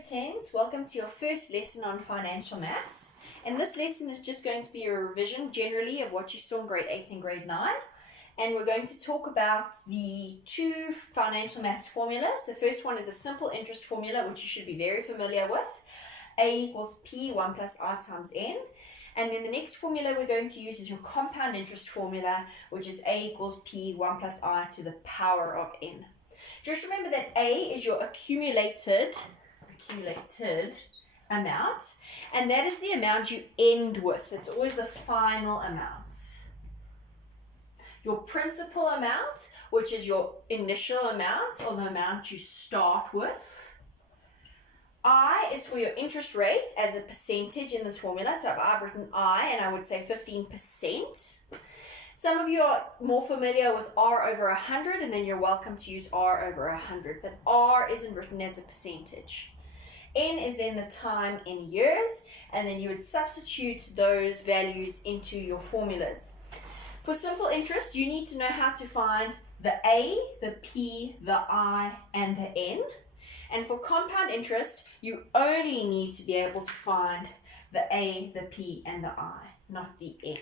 grade 10s, welcome to your first lesson on financial maths. And this lesson is just going to be a revision generally of what you saw in grade 8 and grade 9. And we're going to talk about the two financial maths formulas. The first one is a simple interest formula, which you should be very familiar with. A equals P, 1 plus I times N. And then the next formula we're going to use is your compound interest formula, which is A equals P, 1 plus I to the power of N. Just remember that A is your accumulated amount, and that is the amount you end with. It's always the final amount. Your principal amount, which is your initial amount or the amount you start with. I is for your interest rate as a percentage in this formula. So I've written I, and I would say 15%. Some of you are more familiar with R over 100, and then you're welcome to use R over 100, but R isn't written as a percentage. N is then the time in years, and then you would substitute those values into your formulas. For simple interest, you need to know how to find the A, the P, the I, and the N. And for compound interest, you only need to be able to find the A, the P, and the I, not the N.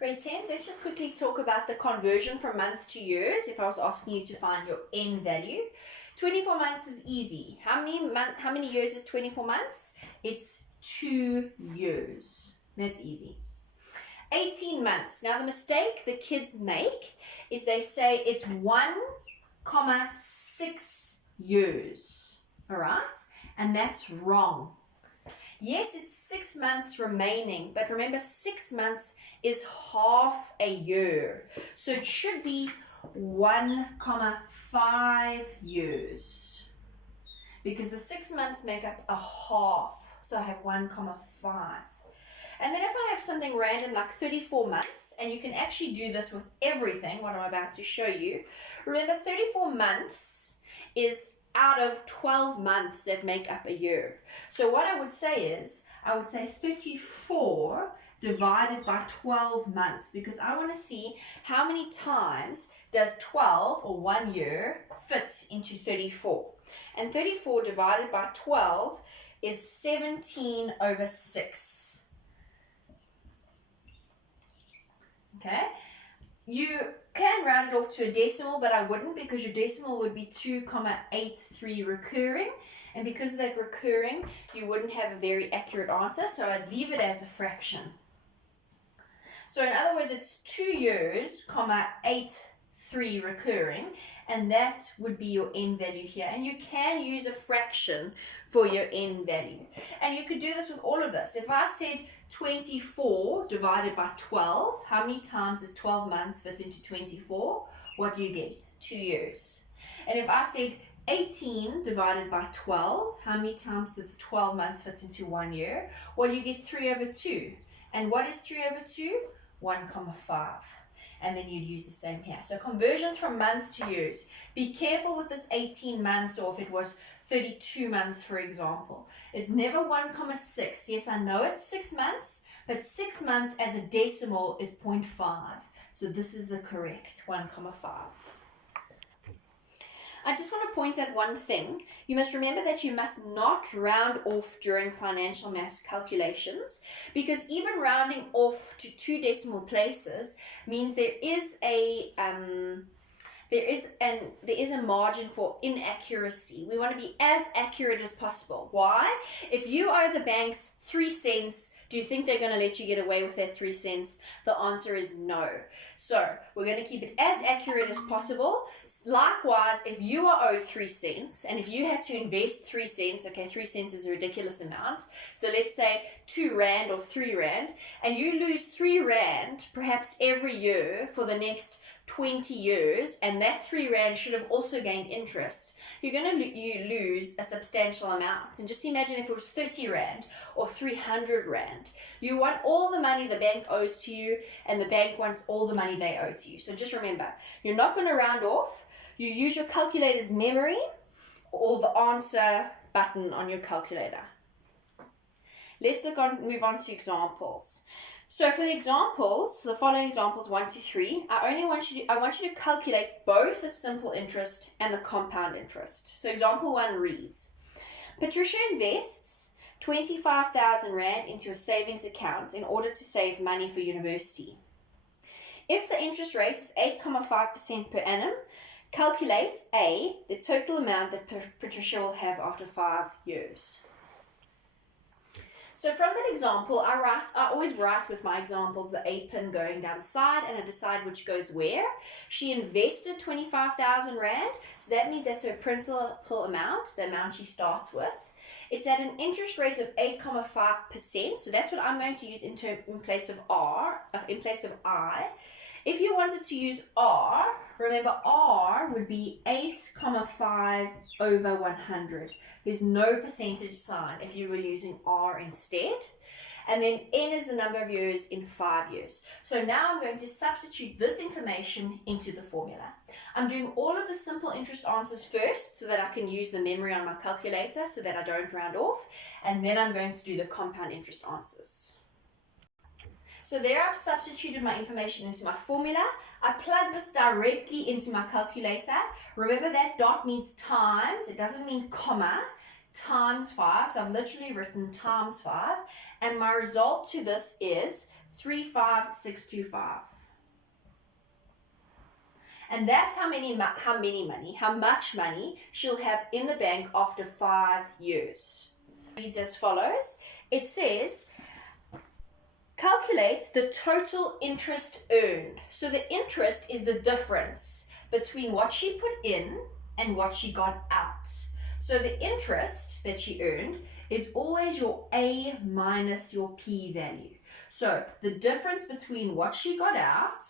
Grade 10, let's just quickly talk about the conversion from months to years. If I was asking you to find your N value, 24 months is easy. How many years is 24 months? It's 2 years. That's easy. 18 months. Now the mistake the kids make is they say it's 1,6 years. All right? And that's wrong. Yes, it's 6 months remaining, but remember 6 months is half a year. So it should be 1,5 years. Because the 6 months make up a half. So I have 1,5. And then if I have something random like 34 months, and you can actually do this with everything, what I'm about to show you. Remember 34 months is out of 12 months that make up a year. So what I would say is, I would say 34 divided by 12 months, because I want to see how many times does 12 or 1 year fit into 34. And 34 divided by 12 is 17 over 6. Okay, you can round it off to a decimal, but I wouldn't, because your decimal would be 2,83 recurring, and because of that recurring, you wouldn't have a very accurate answer, so I'd leave it as a fraction. So in other words, it's 2 years, 83 recurring, and that would be your N value here. And you can use a fraction for your N value. And you could do this with all of this. If I said 24 divided by 12, how many times does 12 months fit into 24? What do you get? 2 years. And if I said 18 divided by 12, how many times does 12 months fit into 1 year? Well, you get 3 over 2. And what is 3 over 2? 1,5. And then you'd use the same here. So conversions from months to years. Be careful with this 18 months, or if it was 32 months, for example. It's never 1,6. Yes, I know it's 6 months, but 6 months as a decimal is 0.5. So this is the correct 1,5. I just want to point out one thing. You must remember that you must not round off during financial maths calculations, because even rounding off to 2 decimal places means there is a margin for inaccuracy. We want to be as accurate as possible. Why? If you owe the banks 3 cents, do you think they're going to let you get away with that 3 cents? The answer is no. So we're going to keep it as accurate as possible. Likewise, if you are owed 3 cents, and if you had to invest 3 cents, okay, 3 cents is a ridiculous amount. So let's say 2 Rand or 3 Rand, and you lose 3 Rand perhaps every year for the next 20 years, and that 3 Rand should have also gained interest, you're going to lose a substantial amount. And just imagine if it was 30 Rand or 300 Rand. You want all the money the bank owes to you, and the bank wants all the money they owe to you. So just remember, you're not going to round off. You use your calculator's memory or the answer button on your calculator. Let's move on to examples. So for the examples, the following examples 1 to 3, I want you to calculate both the simple interest and the compound interest. So example 1 reads, Patricia invests 25,000 Rand into a savings account in order to save money for university. If the interest rate is 8.5% per annum, calculate A, the total amount that Patricia will have after 5 years. So from that example, I always write with my examples the A pin going down the side, and I decide which goes where. She invested 25,000 Rand, so that means that's her principal amount, the amount she starts with. It's at an interest rate of 8.5%, so that's what I'm going to use in place of I. If you wanted to use R, remember R would be 8.5 over 100. There's no percentage sign if you were using R instead. And then N is the number of years in 5 years. So now I'm going to substitute this information into the formula. I'm doing all of the simple interest answers first so that I can use the memory on my calculator so that I don't round off. And then I'm going to do the compound interest answers. So there I've substituted my information into my formula. I plug this directly into my calculator. Remember that dot means times, it doesn't mean comma, times 5. So I've literally written times 5. And my result to this is 35625. And that's how much money she'll have in the bank after 5 years. It reads as follows. It says, calculate the total interest earned. So the interest is the difference between what she put in and what she got out. So the interest that she earned is always your A minus your P value. So the difference between what she got out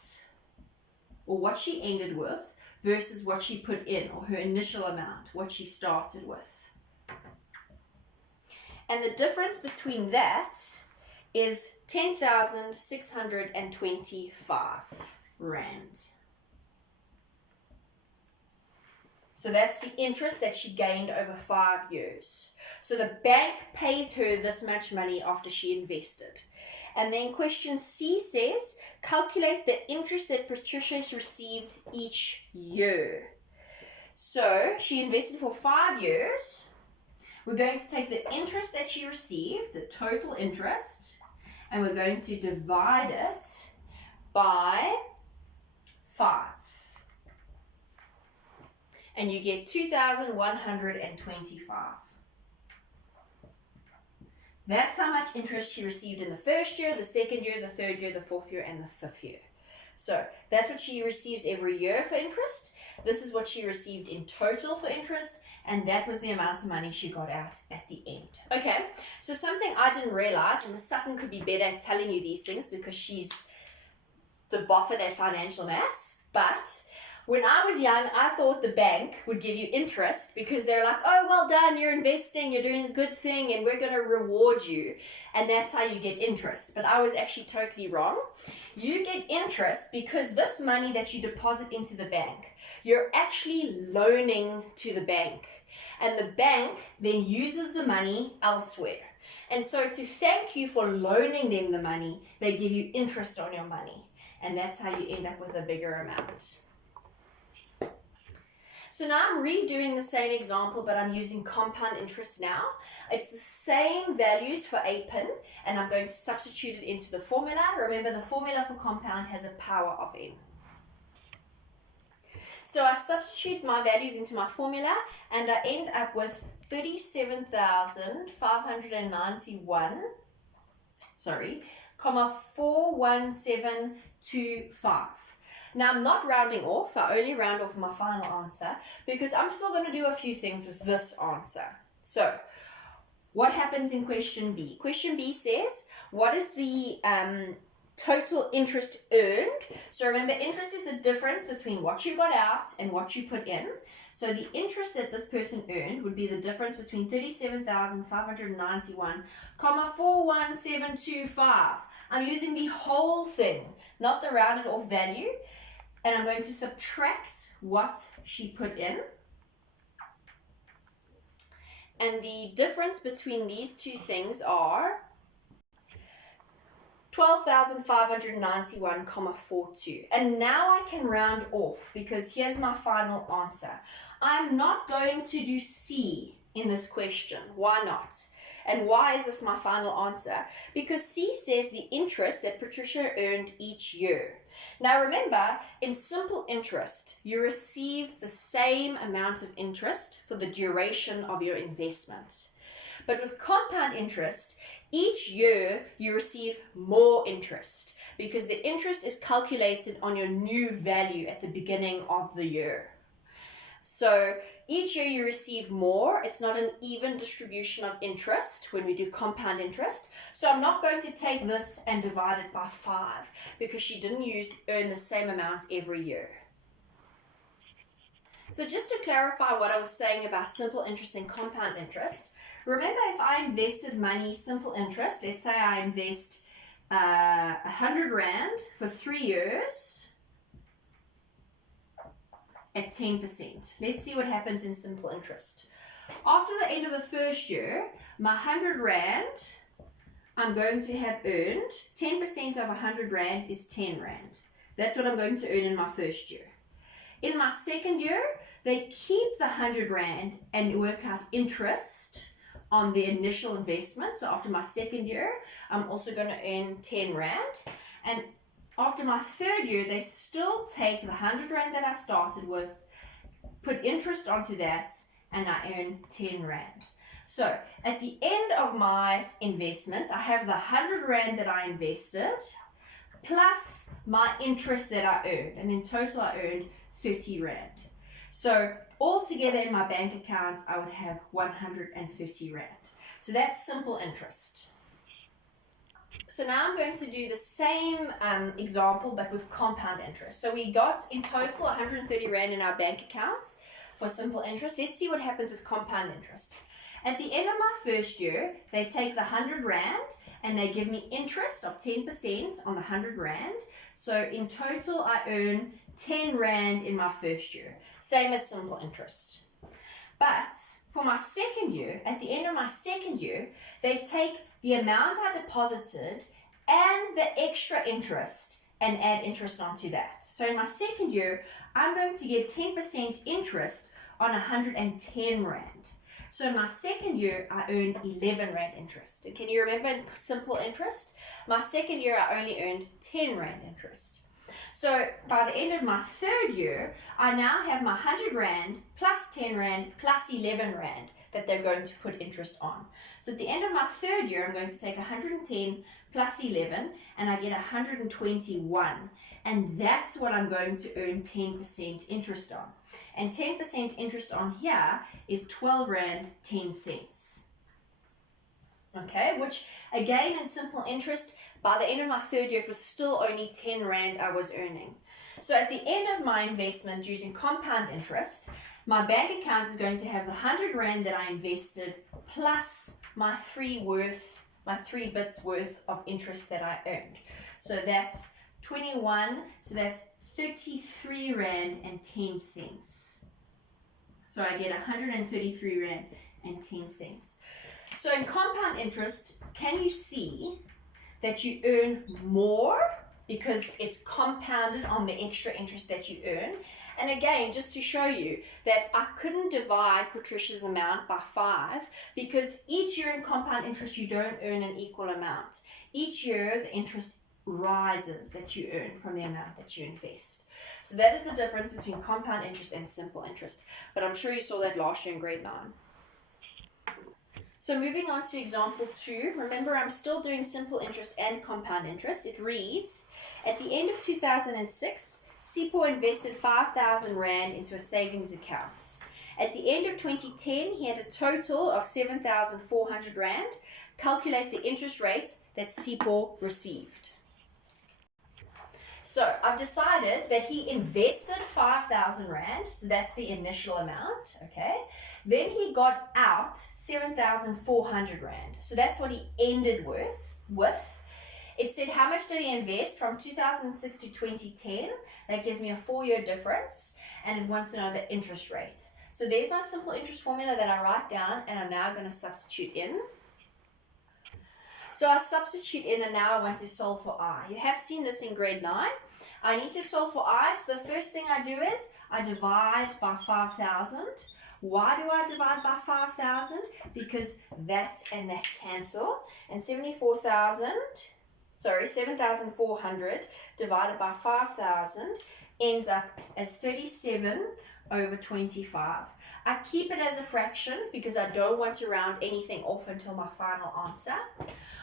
or what she ended with versus what she put in, or her initial amount, what she started with. And the difference between that is 10,625 Rand. So that's the interest that she gained over 5 years. So the bank pays her this much money after she invested. And then question C says, calculate the interest that Patricia's received each year. So she invested for 5 years. We're going to take the interest that she received, the total interest, and we're going to divide it by 5. And you get 2,125. That's how much interest she received in the first year, the second year, the third year, the fourth year, and the fifth year. So that's what she receives every year for interest. This is what she received in total for interest, and that was the amount of money she got out at the end. Okay, so something I didn't realize, and Ms. Sutton could be better at telling you these things because she's the buffet at financial maths, but when I was young, I thought the bank would give you interest because they're like, oh, well done, you're investing, you're doing a good thing, and we're going to reward you. And that's how you get interest. But I was actually totally wrong. You get interest because this money that you deposit into the bank, you're actually loaning to the bank. And the bank then uses the money elsewhere. And so to thank you for loaning them the money, they give you interest on your money. And that's how you end up with a bigger amount. So now I'm redoing the same example, but I'm using compound interest now. It's the same values for A pin, and I'm going to substitute it into the formula. Remember, the formula for compound has a power of n. So I substitute my values into my formula, and I end up with 37,591, 41725. Now, I'm not rounding off. I only round off my final answer because I'm still going to do a few things with this answer. So, what happens in question B? Question B says, what is the total interest earned? So, remember, interest is the difference between what you got out and what you put in. So, the interest that this person earned would be the difference between 37,591, 41725. I'm using the whole thing, not the rounded off value. And I'm going to subtract what she put in. And the difference between these two things are 12,591,42. And now I can round off because here's my final answer. I'm not going to do C in this question. Why not? And why is this my final answer? Because C says the interest that Patricia earned each year. Now remember, in simple interest, you receive the same amount of interest for the duration of your investment. But with compound interest, each year you receive more interest because the interest is calculated on your new value at the beginning of the year. So each year you receive more. It's not an even distribution of interest when we do compound interest. So I'm not going to take this and divide it by 5 because she didn't earn the same amount every year. So just to clarify what I was saying about simple interest and compound interest, remember if I invested money simple interest, let's say I invest 100 Rand for 3 years, at 10%. Let's see what happens in simple interest. After the end of the first year, my 100 Rand, I'm going to have earned 10% of 100 Rand is 10 Rand. That's what I'm going to earn in my first year. In my second year, they keep the 100 Rand and work out interest on the initial investment. So after my second year, I'm also going to earn 10 Rand. And after my third year, they still take the 100 Rand that I started with, put interest onto that, and I earn 10 Rand. So at the end of my investments, I have the 100 Rand that I invested, plus my interest that I earned. And in total, I earned 30 Rand. So altogether in my bank account, I would have 150 Rand. So that's simple interest. So now I'm going to do the same example but with compound interest. So we got in total 130 Rand in our bank account for simple interest. Let's see what happens with compound interest. At the end of my first year, they take the 100 Rand and they give me interest of 10% on the 100 Rand. So in total, I earn 10 Rand in my first year. Same as simple interest. But for my second year, at the end of my second year, they take the amount I deposited and the extra interest and add interest onto that. So in my second year, I'm going to get 10% interest on 110 Rand. So in my second year, I earned 11 Rand interest. And can you remember in simple interest? My second year, I only earned 10 Rand interest. So by the end of my third year, I now have my 100 Rand plus 10 Rand plus 11 Rand that they're going to put interest on. So at the end of my third year, I'm going to take 110 plus 11 and I get 121. And that's what I'm going to earn 10% interest on. And 10% interest on here is 12 Rand 10 cents. Okay, which again in simple interest, by the end of my third year, it was still only 10 Rand I was earning. So at the end of my investment using compound interest, my bank account is going to have the 100 Rand that I invested plus my 3 bits worth of interest that I earned. So that's 21, so that's 33 Rand and 10 cents. So I get 133 Rand and 10 cents. So in compound interest, can you see that you earn more because it's compounded on the extra interest that you earn? And again, just to show you that I couldn't divide Patricia's amount by 5 because each year in compound interest, you don't earn an equal amount. Each year, the interest rises that you earn from the amount that you invest. So that is the difference between compound interest and simple interest. But I'm sure you saw that last year in grade 9. So moving on to example 2, remember I'm still doing simple interest and compound interest. It reads, at the end of 2006, Sipho invested 5,000 Rand into a savings account. At the end of 2010, he had a total of 7,400 Rand. Calculate the interest rate that Sipho received. So I've decided that he invested 5,000 Rand, so that's the initial amount, okay? Then he got out 7,400 Rand, so that's what he ended with. It said how much did he invest from 2006 to 2010? That gives me a 4-year difference, and it wants to know the interest rate. So there's my simple interest formula that I write down, and I'm now going to substitute in. So I substitute in, and now I want to solve for I. You have seen this in grade 9. I need to solve for I, so the first thing I do is I divide by 5,000. Why do I divide by 5,000? Because that and that cancel. And 7,400 divided by 5,000 ends up as 37 over 25. I keep it as a fraction because I don't want to round anything off until my final answer.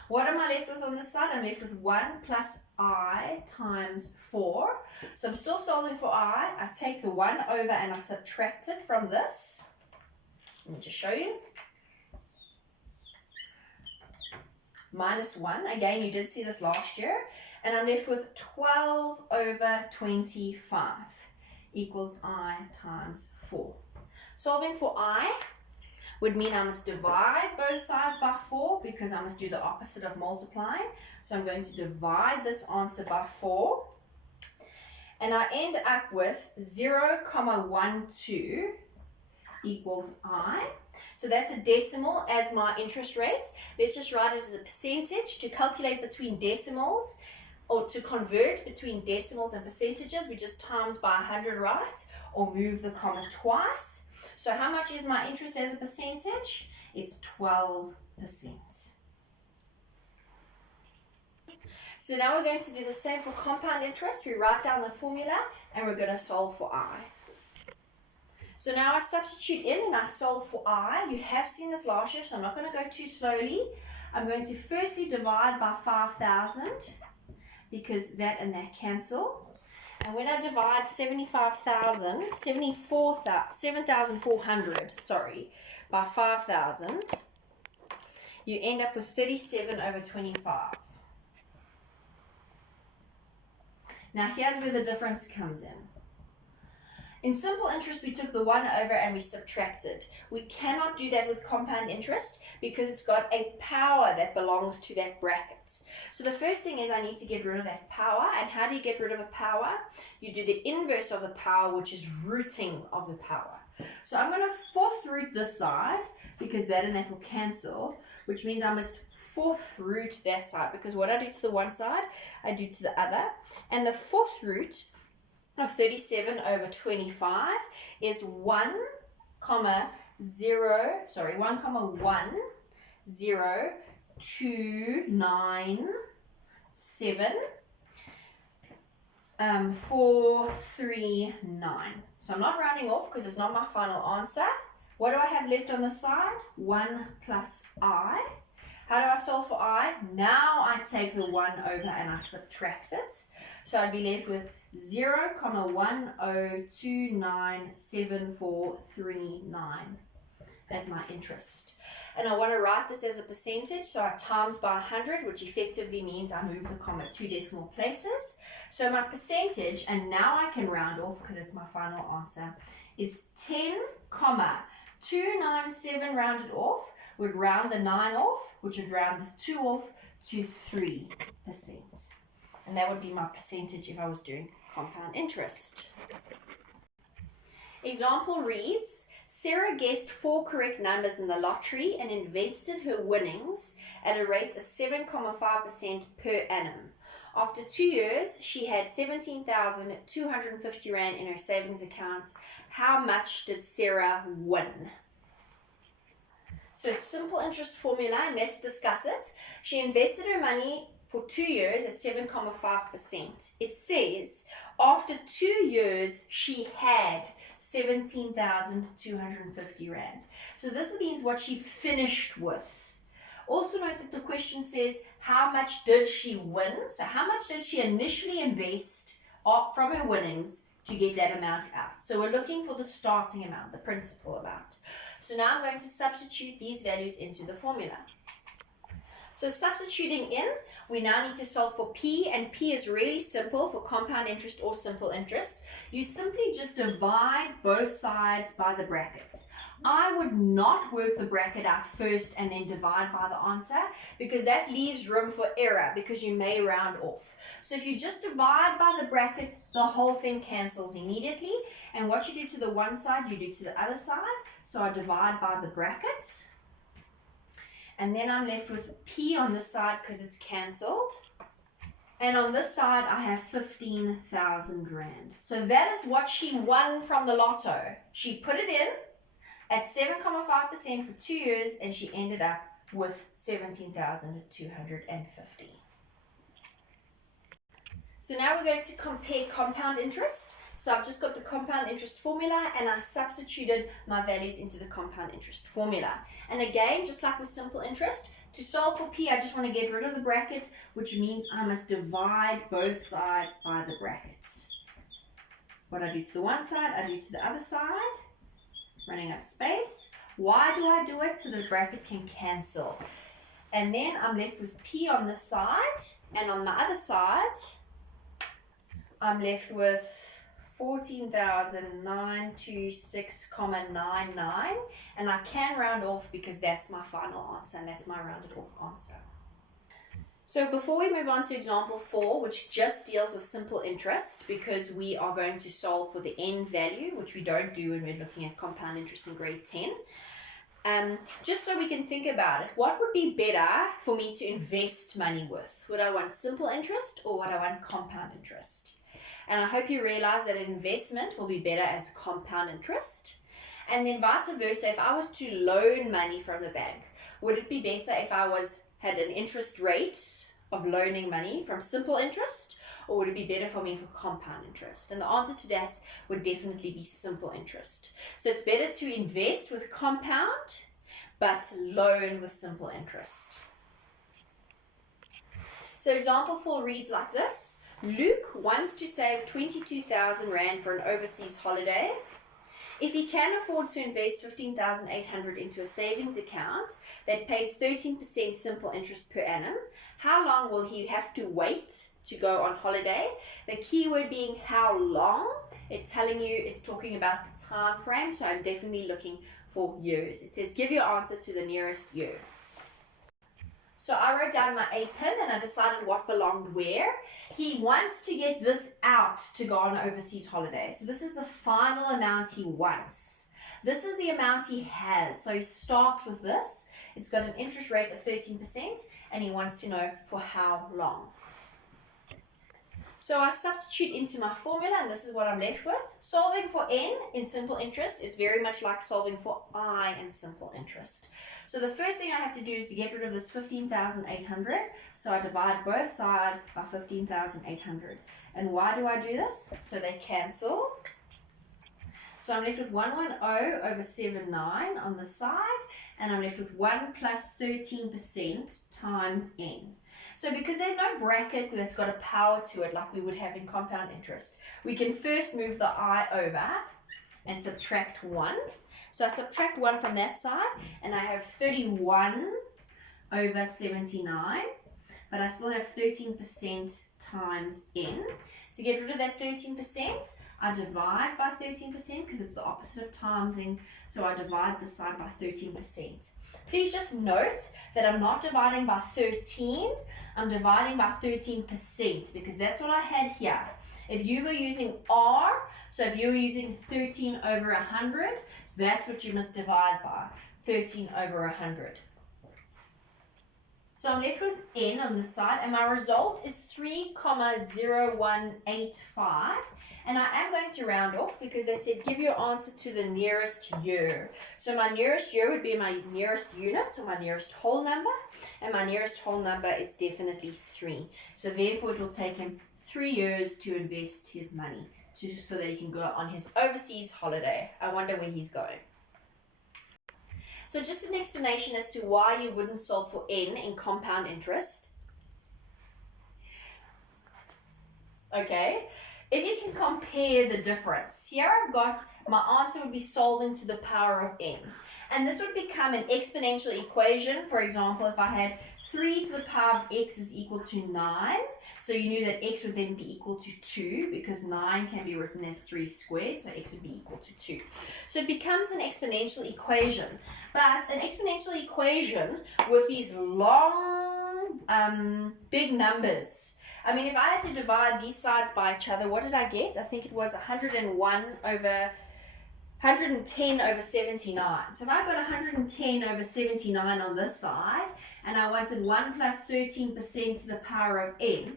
What am I left with on this side? I'm left with 1 plus I times 4. So I'm still solving for I. I take the 1 over and I subtract it from this. Let me just show you. Minus 1. Again, you did see this last year. And I'm left with 12 over 25 equals I times 4. Solving for I would mean I must divide both sides by 4 because I must do the opposite of multiplying. So I'm going to divide this answer by 4. And I end up with 0,12 equals I. So that's a decimal as my interest rate. Let's just write it as a percentage. To calculate between decimals, or to convert between decimals and percentages, we just times by 100, right? Or move the comma twice. So how much is my interest as a percentage? It's 12%. So now we're going to do the same for compound interest. We write down the formula and we're going to solve for I. So now I substitute in and I solve for I. You have seen this last year, so I'm not going to go too slowly. I'm going to firstly divide by 5,000 because that and that cancel. And when I divide 7,400, by 5,000, you end up with 37 over 25. Now here's where the difference comes in. In simple interest, we took the 1 over and we subtracted. We cannot do that with compound interest because it's got a power that belongs to that bracket. So the first thing is I need to get rid of that power. And how do you get rid of a power? You do the inverse of the power, which is rooting of the power. So I'm going to fourth root this side because that and that will cancel, which means I must fourth root that side because what I do to the one side, I do to the other. And the fourth root of 37 over 25 is 1,01297,439. So I'm not rounding off because it's not my final answer. What do I have left on the side? 1 plus I. How do I solve for I? Now I take the 1 over and I subtract it. So I'd be left with 0,10297,439 as my interest. And I want to write this as a percentage, so I times by 100, which effectively means I move the comma 2 decimal places. So my percentage, and now I can round off because it's my final answer, is 10,297 rounded off, would round the 9 off, which would round the 2 off to 3%. And that would be my percentage if I was doing compound interest. Example reads, Sarah guessed 4 correct numbers in the lottery and invested her winnings at a rate of 7.5% per annum. After 2 years, she had 17,250 Rand in her savings account. How much did Sarah win? So it's simple interest formula, and let's discuss it. She invested her money for 2 years at 7.5%. It says after 2 years she had 17,250 Rand. So this means what she finished with. Also note that the question says how much did she win? So how much did she initially invest from her winnings to get that amount out? So we're looking for the starting amount, the principal amount. So now I'm going to substitute these values into the formula. So substituting in, we now need to solve for P, and P is really simple for compound interest or simple interest. You simply just divide both sides by the brackets. I would not work the bracket out first and then divide by the answer because that leaves room for error because you may round off. So if you just divide by the brackets, the whole thing cancels immediately. And what you do to the one side, you do to the other side. So I divide by the brackets. And then I'm left with P on this side because it's cancelled. And on this side, I have 15,000 Rand. So that is what she won from the lotto. She put it in at 7.5% for 2 years, and she ended up with 17,250. So now we're going to compare compound interest. So I've just got the compound interest formula and I substituted my values into the compound interest formula. And again, just like with simple interest, to solve for P, I just want to get rid of the bracket, which means I must divide both sides by the bracket. What I do to the one side, I do to the other side, running out of space. Why do I do it? So the bracket can cancel. And then I'm left with P on this side, and on the other side, I'm left with 14,926.99, and I can round off because that's my final answer and that's my rounded off answer. So before we move on to example 4, which just deals with simple interest, because we are going to solve for the end value, which we don't do when we're looking at compound interest in grade 10. Just so we can think about it, what would be better for me to invest money with? Would I want simple interest or would I want compound interest? And I hope you realize that an investment will be better as compound interest. And then vice versa, if I was to loan money from the bank, would it be better if I had an interest rate of loaning money from simple interest, or would it be better for me for compound interest? And the answer to that would definitely be simple interest. So it's better to invest with compound, but loan with simple interest. So example 4 reads like this. Luke wants to save 22,000 Rand for an overseas holiday. If he can afford to invest 15,800 into a savings account that pays 13% simple interest per annum, how long will he have to wait to go on holiday? The key word being how long. It's talking about the time frame, so I'm definitely looking for years. It says give your answer to the nearest year. So I wrote down my A pin and I decided what belonged where. He wants to get this out to go on an overseas holiday. So this is the final amount he wants. This is the amount he has. So he starts with this. It's got an interest rate of 13% and he wants to know for how long. So I substitute into my formula and this is what I'm left with. Solving for N in simple interest is very much like solving for I in simple interest. So the first thing I have to do is to get rid of this 15,800. So I divide both sides by 15,800. And why do I do this? So they cancel. So I'm left with 110 over 79 on the side. And I'm left with 1 plus 13% times N. So because there's no bracket that's got a power to it like we would have in compound interest, we can first move the I over and subtract 1. So I subtract 1 from that side and I have 31 over 79, but I still have 13% times N. To get rid of that 13%, I divide by 13% because it's the opposite of timesing, so I divide this side by 13%. Please just note that I'm not dividing by 13, I'm dividing by 13% because that's what I had here. If you were using R, so if you were using 13 over 100, that's what you must divide by, 13 over 100. So I'm left with N on this side, and my result is 3,0185. And I am going to round off because they said give your answer to the nearest year. So my nearest year would be my nearest unit, or my nearest whole number. And my nearest whole number is definitely 3. So therefore it will take him 3 years to invest his money so that he can go on his overseas holiday. I wonder where he's going. So just an explanation as to why you wouldn't solve for N in compound interest. Okay, if you can compare the difference, here I've got my answer would be solving to the power of N. And this would become an exponential equation. For example, if I had 3 to the power of x is equal to 9. So you knew that x would then be equal to 2 because 9 can be written as 3 squared. So x would be equal to 2. So it becomes an exponential equation. But an exponential equation with these long, big numbers. I mean, if I had to divide these sides by each other, what did I get? I think it was 101 over 110 over 79. So if I got 110 over 79 on this side, and I wanted 1 plus 13% to the power of n,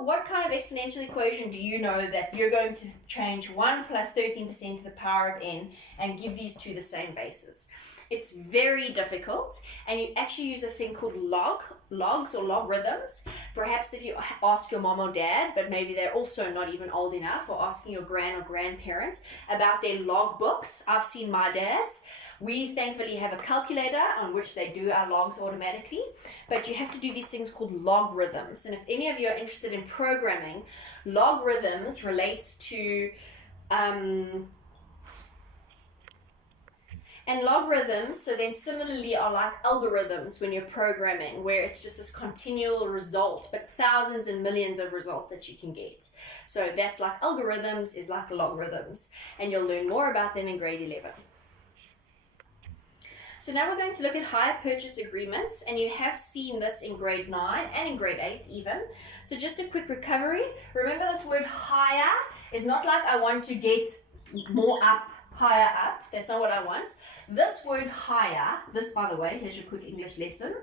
what kind of exponential equation do you know that you're going to change 1 plus 13% to the power of n and give these two the same bases? It's very difficult, and you actually use a thing called logs or logarithms. Perhaps if you ask your mom or dad, but maybe they're also not even old enough, or asking your gran or grandparents about their log books. I've seen my dad's. We thankfully have a calculator on which they do our logs automatically, but you have to do these things called logarithms. And if any of you are interested in programming, logarithms relates to and logarithms, so then similarly, are like algorithms when you're programming, where it's just this continual result, but thousands and millions of results that you can get. So that's like algorithms is like logarithms, and you'll learn more about them in grade 11. So now we're going to look at hire purchase agreements, and you have seen this in grade 9 and in grade 8 even. So just a quick recovery. Remember, this word hire is not like I want to get more up, higher up. That's not what I want. This word hire, this, by the way, here's your quick English lesson.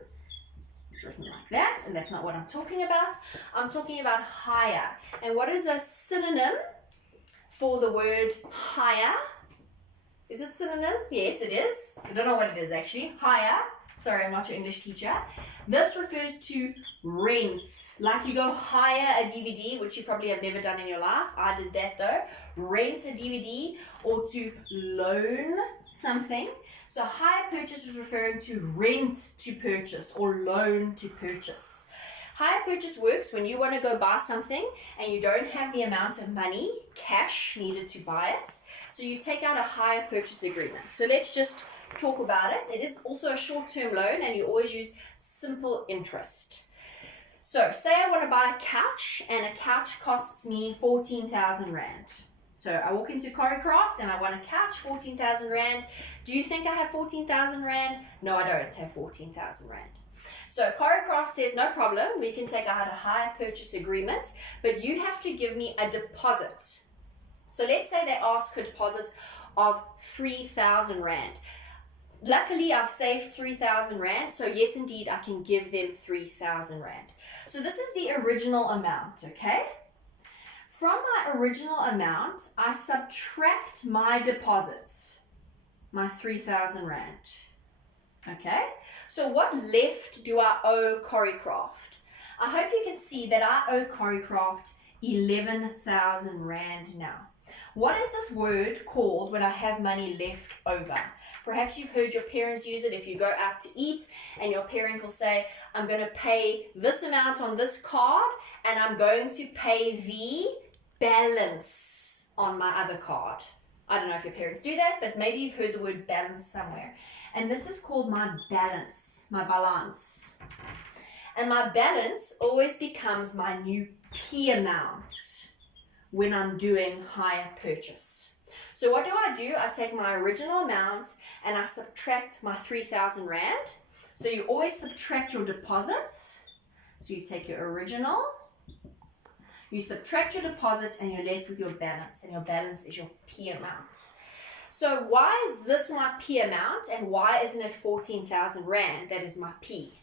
It's written like that, and that's not what I'm talking about. I'm talking about hire. And what is a synonym for the word hire? Is it synonym? Yes, it is. I don't know what it is actually. Hire. Sorry, I'm not your English teacher. This refers to rent. Like you go hire a DVD, which you probably have never done in your life. I did that though. Rent a DVD, or to loan something. So hire purchase is referring to rent to purchase or loan to purchase. Hire purchase works when you want to go buy something and you don't have the amount of money, cash, needed to buy it. So you take out a hire purchase agreement. So let's just talk about it. It is also a short-term loan, and you always use simple interest. So say I want to buy a couch, and a couch costs me 14,000 Rand. So I walk into Coricraft and I want a couch, 14,000 Rand. Do you think I have 14,000 Rand? No, I don't have 14,000 Rand. So Coricraft says, no problem, we can take out a hire purchase agreement, but you have to give me a deposit. So let's say they ask a deposit of 3,000 Rand. Luckily, I've saved 3,000 Rand, so yes, indeed, I can give them 3,000 Rand. So this is the original amount, okay? From my original amount, I subtract my deposits, my 3,000 Rand. Okay, so what left do I owe Coricraft? I hope you can see that I owe Coricraft 11,000 Rand now. What is this word called when I have money left over? Perhaps you've heard your parents use it if you go out to eat and your parent will say, I'm going to pay this amount on this card and I'm going to pay the balance on my other card. I don't know if your parents do that, but maybe you've heard the word balance somewhere. And this is called my balance, my balance. And my balance always becomes my new P amount when I'm doing hire purchase. So what do? I take my original amount and I subtract my 3,000 Rand. So you always subtract your deposits. So you take your original, you subtract your deposit, and you're left with your balance. And your balance is your P amount. So why is this my P amount and why isn't it 14,000 Rand? That is my P.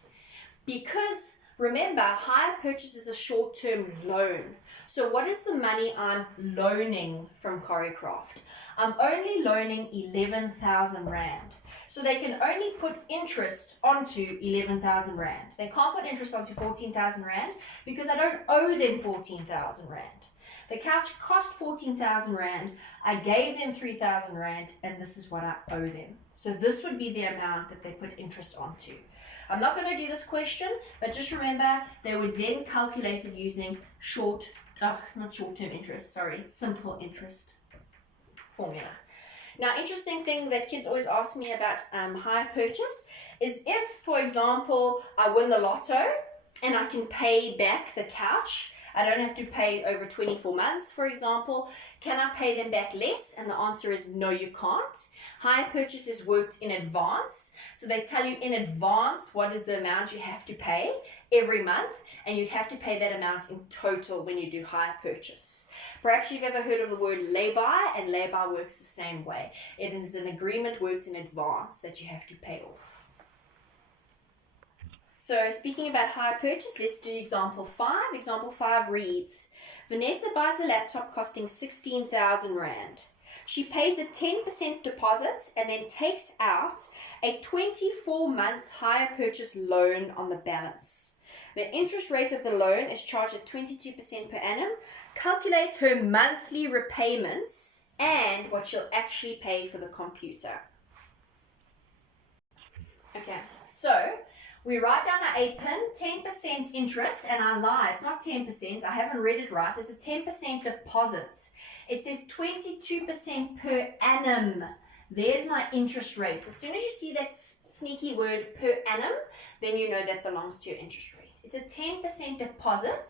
Because remember, hire purchase is a short-term loan. So what is the money I'm loaning from Coricraft? I'm only loaning 11,000 Rand. So they can only put interest onto 11,000 Rand. They can't put interest onto 14,000 Rand because I don't owe them 14,000 Rand. The couch cost 14,000 Rand. I gave them 3,000 Rand, and this is what I owe them. So this would be the amount that they put interest onto. I'm not going to do this question, but just remember they would then calculate it using simple interest formula. Now, interesting thing that kids always ask me about hire purchase is if, for example, I win the lotto and I can pay back the couch, I don't have to pay over 24 months, for example. Can I pay them back less? And the answer is no, you can't. Hire purchase is worked in advance. So they tell you in advance what is the amount you have to pay every month, and you'd have to pay that amount in total when you do hire purchase. Perhaps you've ever heard of the word lay-by, and lay-by works the same way. It is an agreement worked in advance that you have to pay off. So speaking about hire purchase, let's do example 5. Example 5 reads, Vanessa buys a laptop costing 16,000 Rand. She pays a 10% deposit and then takes out a 24-month hire purchase loan on the balance. The interest rate of the loan is charged at 22% per annum. Calculate her monthly repayments and what she'll actually pay for the computer. Okay, so we write down our APIN, 10% interest, and I lie, it's not 10%, I haven't read it right, it's a 10% deposit. It says 22% per annum. There's my interest rate. As soon as you see that sneaky word per annum, then you know that belongs to your interest rate. It's a 10% deposit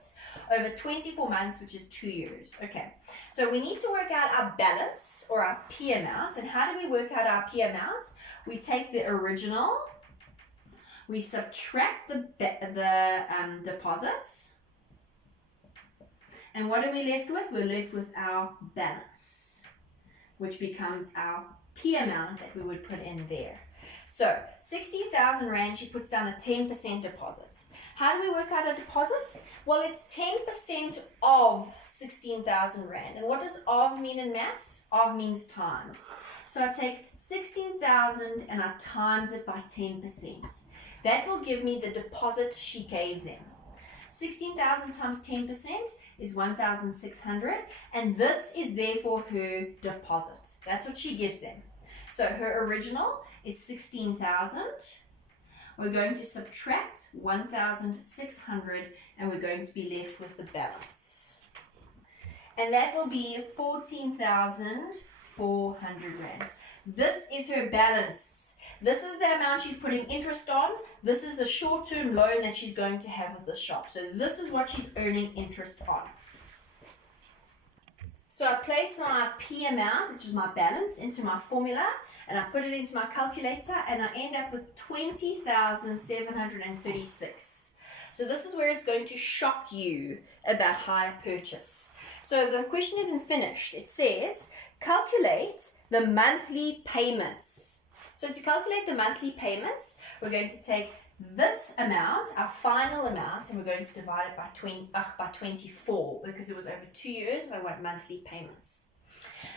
over 24 months, which is 2 years. Okay, so we need to work out our balance or our P amount. And how do we work out our P amount? We take the original, we subtract the deposits, and what are we left with? We're left with our balance, which becomes our P amount that we would put in there. So 16,000 Rand, she puts down a 10% deposit. How do we work out a deposit? Well, it's 10% of 16,000 Rand. And what does of mean in maths? Of means times. So I take 16,000 and I times it by 10%. That will give me the deposit she gave them. 16,000 times 10% is 1,600, and this is therefore her deposit. That's what she gives them. So her original is 16,000. We're going to subtract 1,600, and we're going to be left with the balance. And that will be 14,400 Rand. This is her balance. This is the amount she's putting interest on. This is the short-term loan that she's going to have with the shop. So this is what she's earning interest on. So I place my P amount, which is my balance, into my formula, and I put it into my calculator, and I end up with 20,736. So this is where it's going to shock you about hire purchase. So the question isn't finished. It says, calculate the monthly payments. So to calculate the monthly payments, we're going to take this amount, our final amount, and we're going to divide it by 24 because it was over 2 years and I want monthly payments.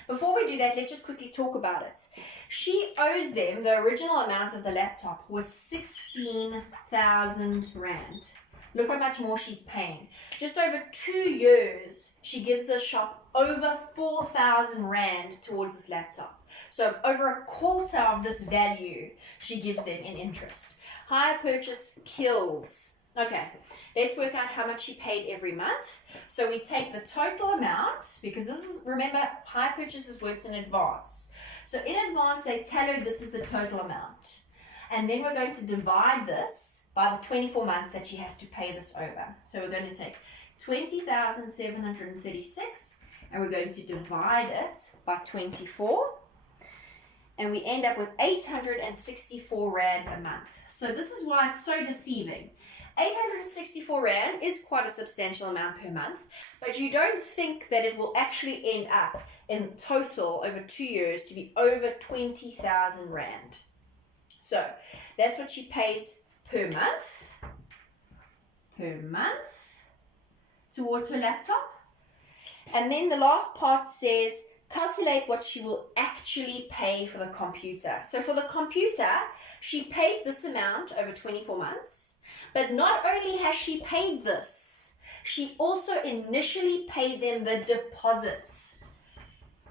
Before we do that, let's just quickly talk about it. She owes them, the original amount of the laptop was 16,000 Rand. Look how much more she's paying. Just over 2 years, she gives the shop over 4,000 Rand towards this laptop. So over a quarter of this value, she gives them in interest. Hire purchase kills. Okay, let's work out how much she paid every month. So we take the total amount, because this is, remember, hire purchase is worked in advance. So in advance, they tell her this is the total amount. And then we're going to divide this by the 24 months that she has to pay this over. So we're going to take 20,736 and we're going to divide it by 24. And we end up with 864 Rand a month. So this is why it's so deceiving. 864 Rand is quite a substantial amount per month, but you don't think that it will actually end up in total over 2 years to be over 20,000 Rand. So that's what she pays per month towards her laptop. And then the last part says calculate what she will actually pay for the computer. So for the computer, she pays this amount over 24 months, but not only has she paid this, she also initially paid them the deposits.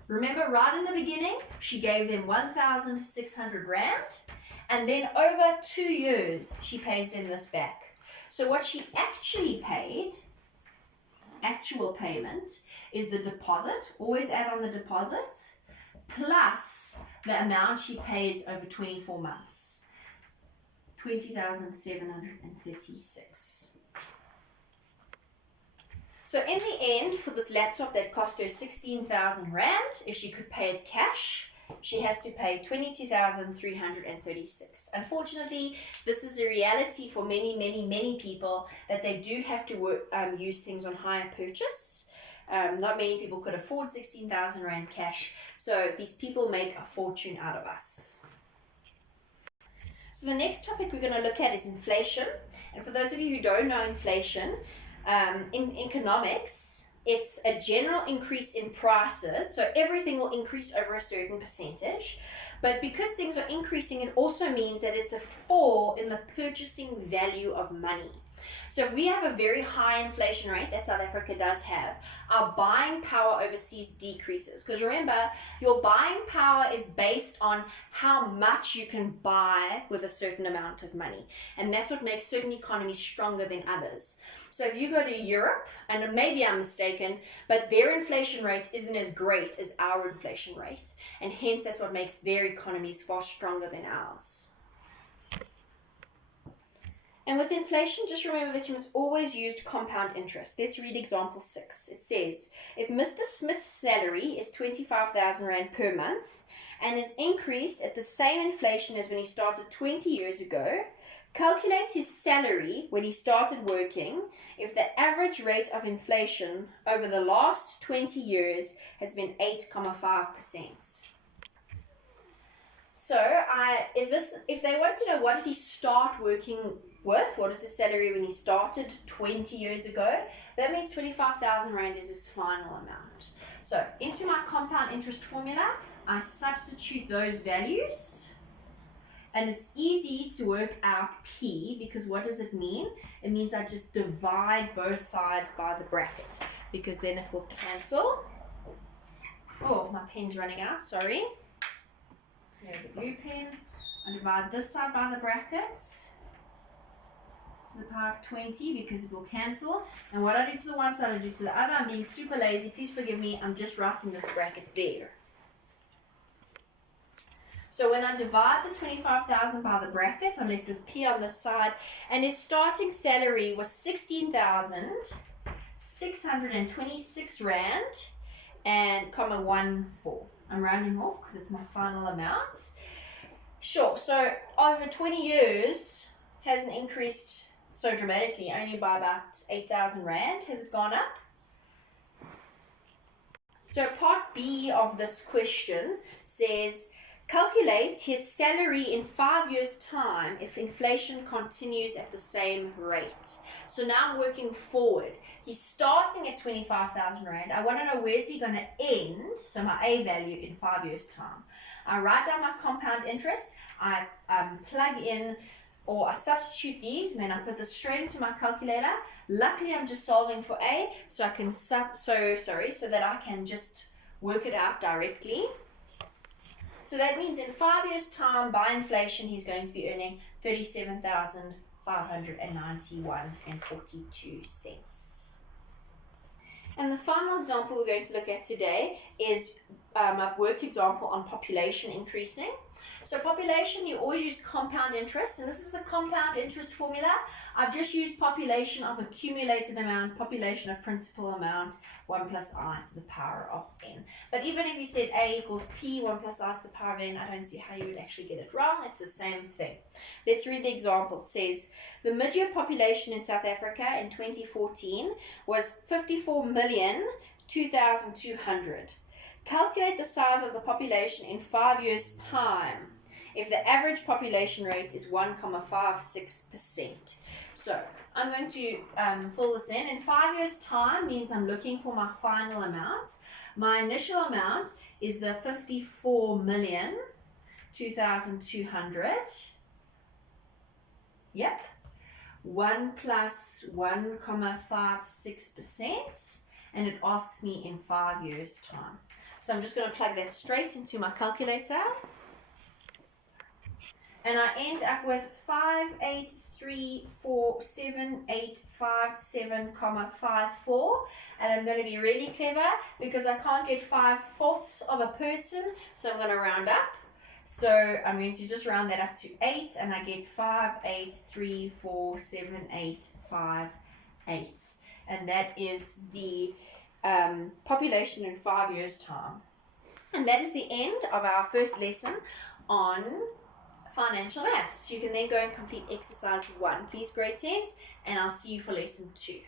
Remember, right in the beginning, she gave them 1,600 Rand, and then over 2 years, she pays them this back. So what she actually paid, actual payment, is the deposit, always add on the deposit, plus the amount she pays over 24 months, 20,736. So in the end, for this laptop that cost her 16,000 Rand, if she could pay it cash, she has to pay 22,336. Unfortunately, this is a reality for many, many, many people, that they do have to use things on hire purchase. Not many people could afford 16,000 Rand cash, so these people make a fortune out of us. So the next topic we're going to look at is inflation. And for those of you who don't know inflation, in economics, it's a general increase in prices. So everything will increase over a certain percentage. But because things are increasing, it also means that it's a fall in the purchasing value of money. So if we have a very high inflation rate that South Africa does have, our buying power overseas decreases. Because remember, your buying power is based on how much you can buy with a certain amount of money. And that's what makes certain economies stronger than others. So if you go to Europe, and maybe I'm mistaken, but their inflation rate isn't as great as our inflation rate. And hence that's what makes their economies far stronger than ours. And with inflation, just remember that you must always use compound interest. Let's read example 6. It says, if Mr. Smith's salary is 25,000 Rand per month and is increased at the same inflation as when he started 20 years ago, calculate his salary when he started working if the average rate of inflation over the last 20 years has been 8.5%. So if they want to know what did he start working with, what is his salary when he started 20 years ago, that means 25,000 Rand is his final amount. So into my compound interest formula, I substitute those values, and it's easy to work out P, because what does it mean? It means I just divide both sides by the bracket, because then it will cancel. Oh, my pen's running out, sorry. There's a blue pen. I divide this side by the brackets to the power of 20 because it will cancel. And what I do to the one side, I do to the other. I'm being super lazy. Please forgive me. I'm just writing this bracket there. So when I divide the 25,000 by the brackets, I'm left with P on this side. And his starting salary was 16,626 Rand and 14. I'm rounding off because it's my final amount. Sure, so over 20 years hasn't increased so dramatically, only by about 8,000 Rand has it gone up. So part B of this question says, calculate his salary in 5 years' time if inflation continues at the same rate. So now I'm working forward. He's starting at 25,000 Rand. I want to know where's he going to end, so my A value in 5 years' time. I write down my compound interest. I plug in, or I substitute these, and then I put this straight into my calculator. Luckily, I'm just solving for A, so I can so that I can just work it out directly. So that means in 5 years' time, by inflation, he's going to be earning 37,591.42 cents. And the final example we're going to look at today is a worked example on population increasing. So population, you always use compound interest, and this is the compound interest formula. I've just used population of accumulated amount, population of principal amount, 1 plus I to the power of n. But even if you said A equals P, 1 plus I to the power of n, I don't see how you would actually get it wrong. It's the same thing. Let's read the example. It says, the mid-year population in South Africa in 2014 was 54,002,200. Calculate the size of the population in 5 years' time if the average population rate is 1.56%. So I'm going to fill this in. In 5 years' time means I'm looking for my final amount. My initial amount is the 54,002,200. Yep. 1 plus 1.56%. And it asks me in 5 years' time. So I'm just going to plug that straight into my calculator. And I end up with 58347,857,54. And I'm going to be really clever because I can't get 5/4 of a person. So I'm going to round up. So I'm going to just round that up to 8. And I get 58347,857 8. And that is the population in 5 years' time. And that is the end of our first lesson on financial maths. You can then go and complete exercise 1. Please, grade 10s, and I'll see you for lesson 2.